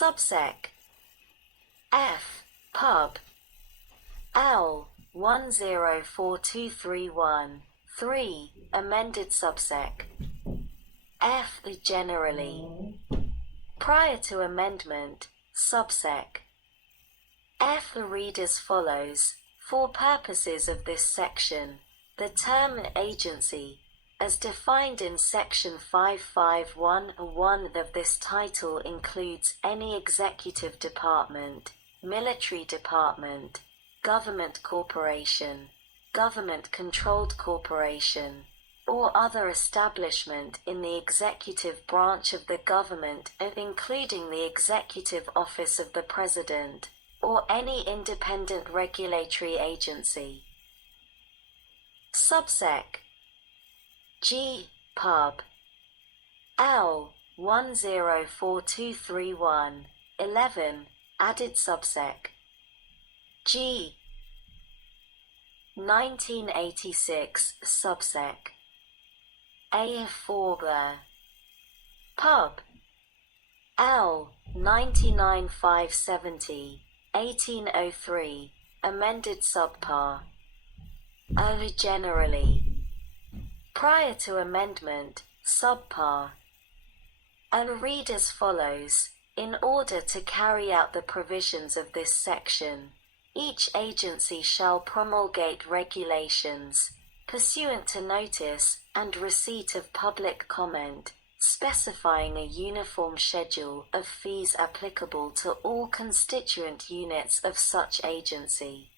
Subsec F. Pub L. 104231 3. Amended subsec F. Generally. Prior to amendment, subsec F. read as follows. For purposes of this section, the term agency, as defined in Section 551(1) of this title, includes any executive department, military department, government corporation, government-controlled corporation, or other establishment in the executive branch of the government, including the Executive Office of the President, or any independent regulatory agency. Subsec G. Pub L. 104231 11. Added subsec G. 1986 subsec A. For the Pub L. 99570 1803 amended subpar O. Generally. Prior to amendment, subpar and read as follows. In order to carry out the provisions of this section, each agency shall promulgate regulations, pursuant to notice and receipt of public comment, specifying a uniform schedule of fees applicable to all constituent units of such agency.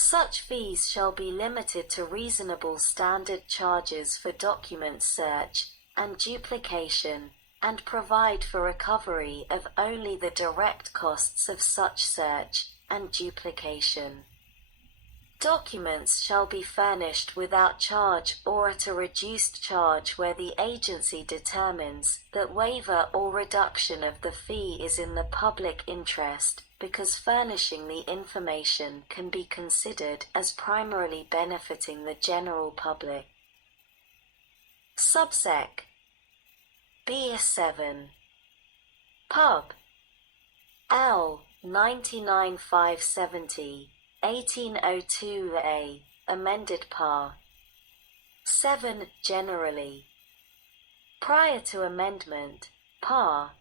Such fees shall be limited to reasonable standard charges for document search and duplication, and provide for recovery of only the direct costs of such search and duplication. Documents shall be furnished without charge or at a reduced charge where the agency determines that waiver or reduction of the fee is in the public interest, because furnishing the information can be considered as primarily benefiting the general public. Subsec B7 Pub L. 99570 1802A amended par 7. Generally. Prior to amendment, par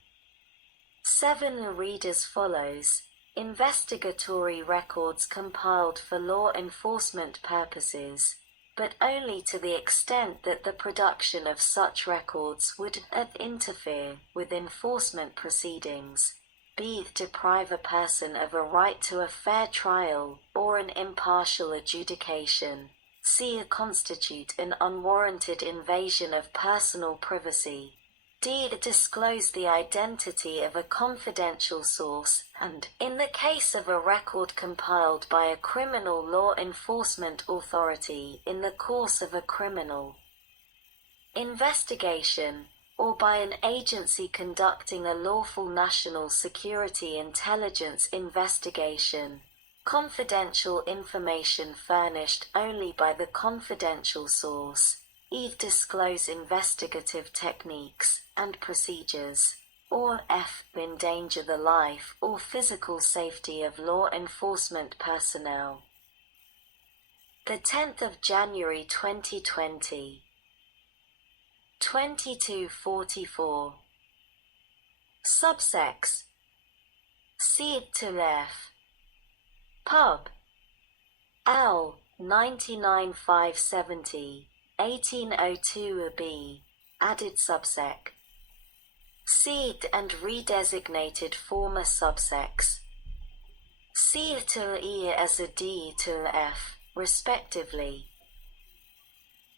7. Read as follows. Investigatory records compiled for law enforcement purposes, but only to the extent that the production of such records would interfere with enforcement proceedings, b. deprive a person of a right to a fair trial or an impartial adjudication, c. constitute an unwarranted invasion of personal privacy, d. disclose the identity of a confidential source, and, in the case of a record compiled by a criminal law enforcement authority in the course of a criminal investigation, or by an agency conducting a lawful national security intelligence investigation, confidential information furnished only by the confidential source, disclose investigative techniques and procedures, or f. endanger the life or physical safety of law enforcement personnel. The 10th of January 2020. 2244. Subsects C to F. Pub L. 99570 1802B added subsec C and redesignated former subsects C to E as a D to F, respectively.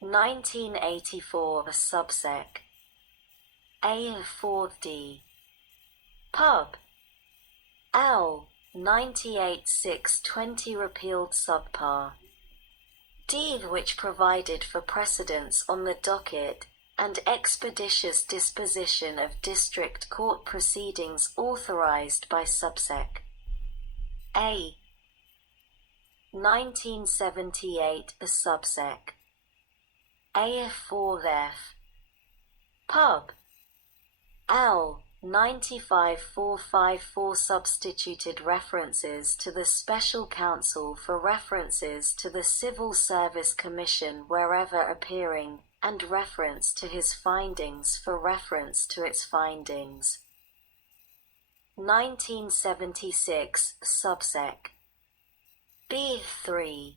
1984 subsec A 4D Pub L 98620 repealed subpar D, which provided for precedence on the docket and expeditious disposition of district court proceedings authorized by subsec A 1978 subsec A4F Pub L 95454 substituted references to the Special Counsel for references to the Civil Service Commission wherever appearing, and reference to his findings for reference to its findings. 1976 subsec. B3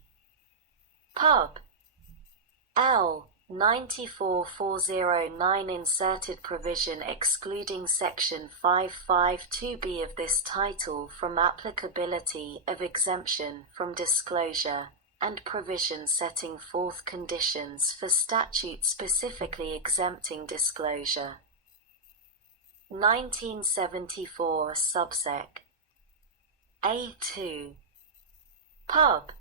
Pub. L. 94409 inserted provision excluding Section 552B of this title from applicability of exemption from disclosure, and provision setting forth conditions for statute specifically exempting disclosure. 1974 subsec. A2 Pub.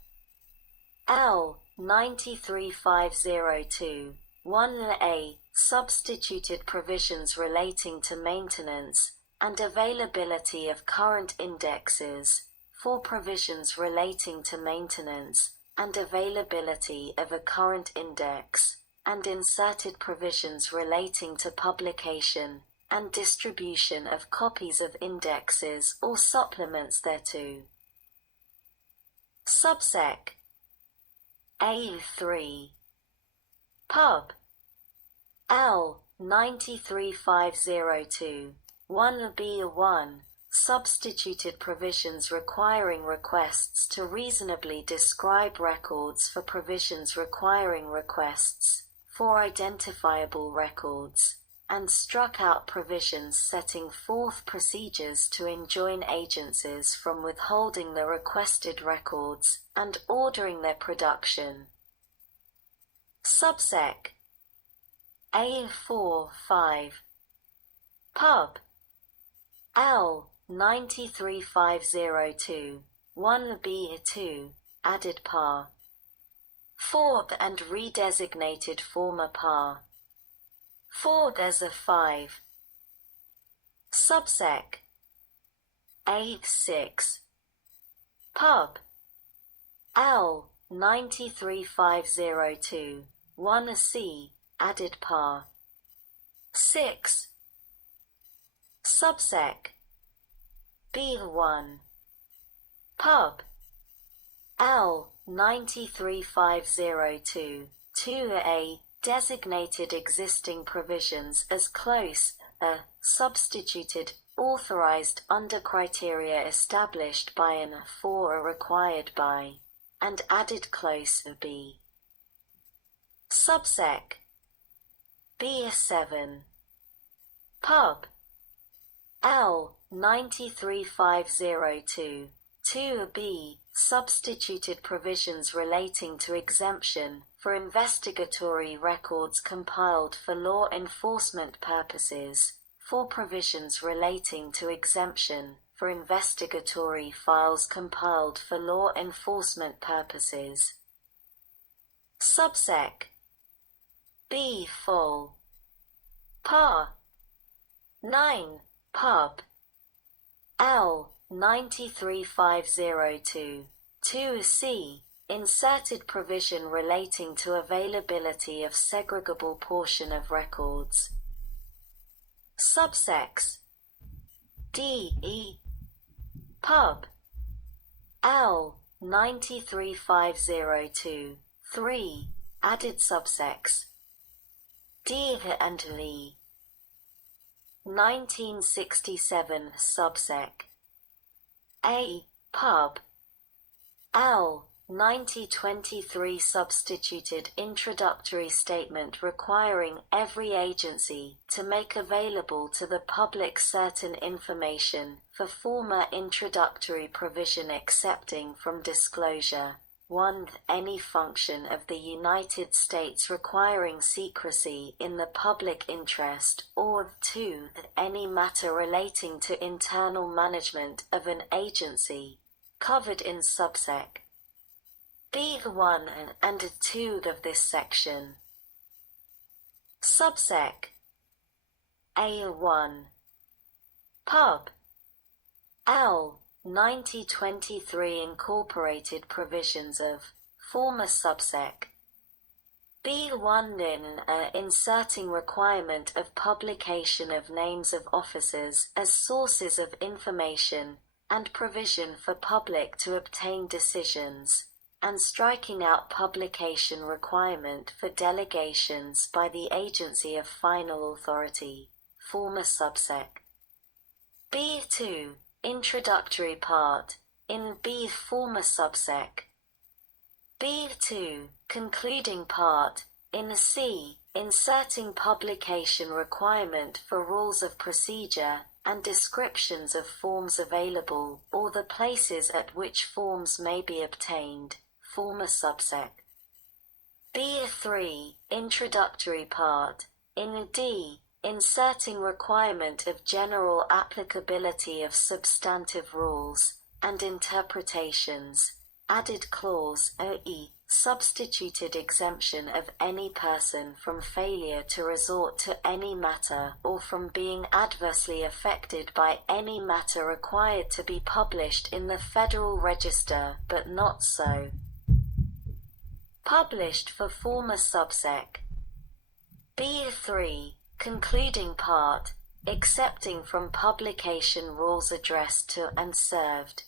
L. 93502 1A substituted provisions relating to maintenance and availability of current indexes, for provisions relating to maintenance and availability of a current index, and inserted provisions relating to publication and distribution of copies of indexes or supplements thereto. Subsec. A3 Pub. L. 93502 1B1 substituted provisions requiring requests to reasonably describe records for provisions requiring requests for identifiable records, and struck out provisions setting forth procedures to enjoin agencies from withholding the requested records and ordering their production. Subsec. A45 Pub. L. 93502 1B2 added par. 4th and redesignated former par. 4 there's a 5. Subsec. A6 Pub. L. 93502 1C added par. 6. Subsec. B1 Pub. L. 93502 2A designated existing provisions as close substituted authorized under criteria established by and for or required by, and added close B. Subsec. B7 Pub. L. 93502 2B substituted provisions relating to exemption for investigatory records compiled for law enforcement purposes, for provisions relating to exemption for investigatory files compiled for law enforcement purposes. Subsec. B full. Par. 9. Pub. L. 93502 2C inserted provision relating to availability of segregable portion of records. Subsects. D. E. Pub. L. 93502 3 added subsects. D and Lee. 1967 subsec. A. Pub. L. 9023 substituted introductory statement requiring every agency to make available to the public certain information for former introductory provision excepting from disclosure. 1. Any function of the United States requiring secrecy in the public interest, or 2. Any matter relating to internal management of an agency, covered in subsec. B1 and 2 of this section. Subsec. A1 Pub. L. 9023 incorporated provisions of former subsec. B1 nin inserting requirement of publication of names of officers as sources of information and provision for public to obtain decisions, and striking out publication requirement for delegations by the agency of final authority, former subsec. B2 introductory part in B former subsec. B2 concluding part in C inserting publication requirement for rules of procedure and descriptions of forms available or the places at which forms may be obtained, former subsec. B3 introductory part in D inserting requirement of general applicability of substantive rules and interpretations, added clause OE, substituted exemption of any person from failure to resort to any matter or from being adversely affected by any matter required to be published in the Federal Register but not so published for former subsec. B3 concluding part excepting from publication rules addressed to and served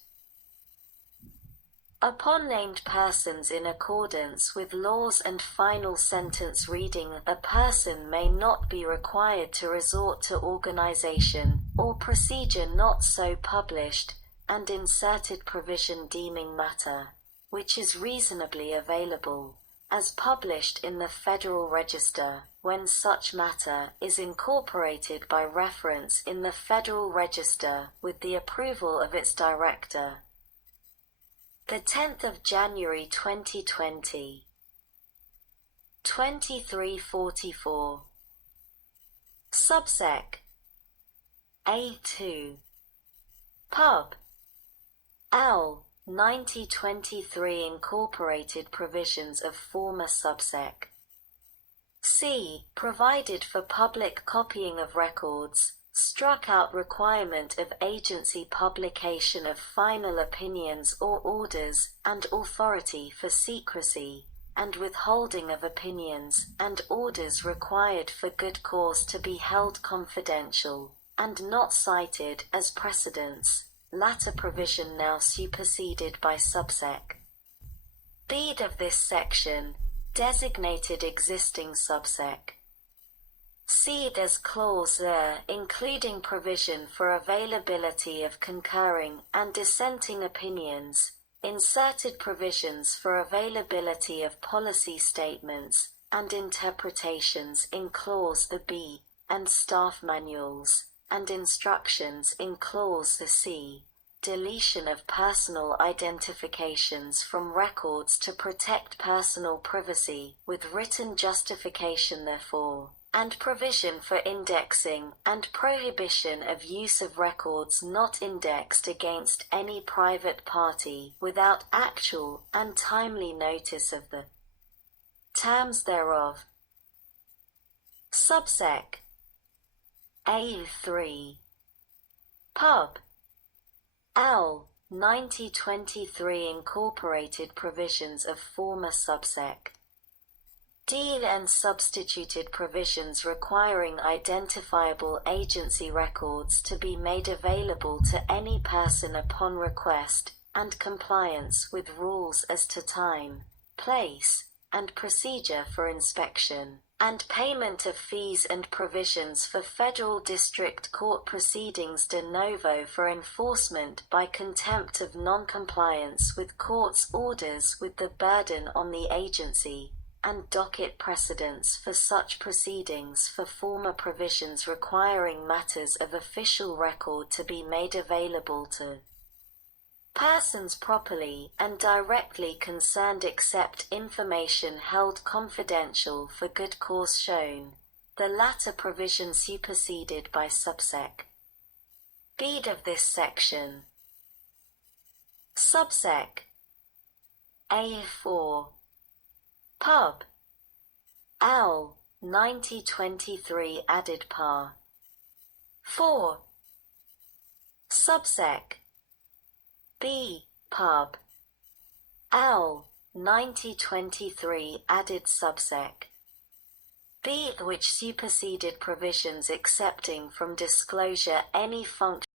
upon named persons in accordance with laws and final sentence reading. A person may not be required to resort to organization or procedure not so published, and inserted provision deeming matter, which is reasonably available, as published in the Federal Register, when such matter is incorporated by reference in the Federal Register with the approval of its director. The 10th of January 2020. 2344. Subsec. A2. Pub. L. 9023 Incorporated provisions of former subsec. C. Provided for public copying of records, struck out requirement of agency publication of final opinions or orders, and authority for secrecy, and withholding of opinions and orders required for good cause to be held confidential, and not cited as precedents, latter provision now superseded by subsec. B of this section, designated existing subsec. C as clause including provision for availability of concurring and dissenting opinions, inserted provisions for availability of policy statements and interpretations in clause the B, and staff manuals and instructions in clause the C, deletion of personal identifications from records to protect personal privacy with written justification therefor, and provision for indexing and prohibition of use of records not indexed against any private party without actual and timely notice of the terms thereof. Subsec. A3. Pub. L. 9023 Incorporated provisions of former subsec. D and substituted provisions requiring identifiable agency records to be made available to any person upon request, and compliance with rules as to time, place, and procedure for inspection, and payment of fees and provisions for Federal District Court proceedings de novo for enforcement by contempt of non-compliance with court's orders with the burden on the agency, and docket precedents for such proceedings for former provisions requiring matters of official record to be made available to persons properly and directly concerned except information held confidential for good cause shown, the latter provision superseded by subsec. B of this section. Subsec. A4. Pub. L. 9023 added par. 4. Subsec. B. Pub. L. 9023 added subsec. B which superseded provisions accepting from disclosure any function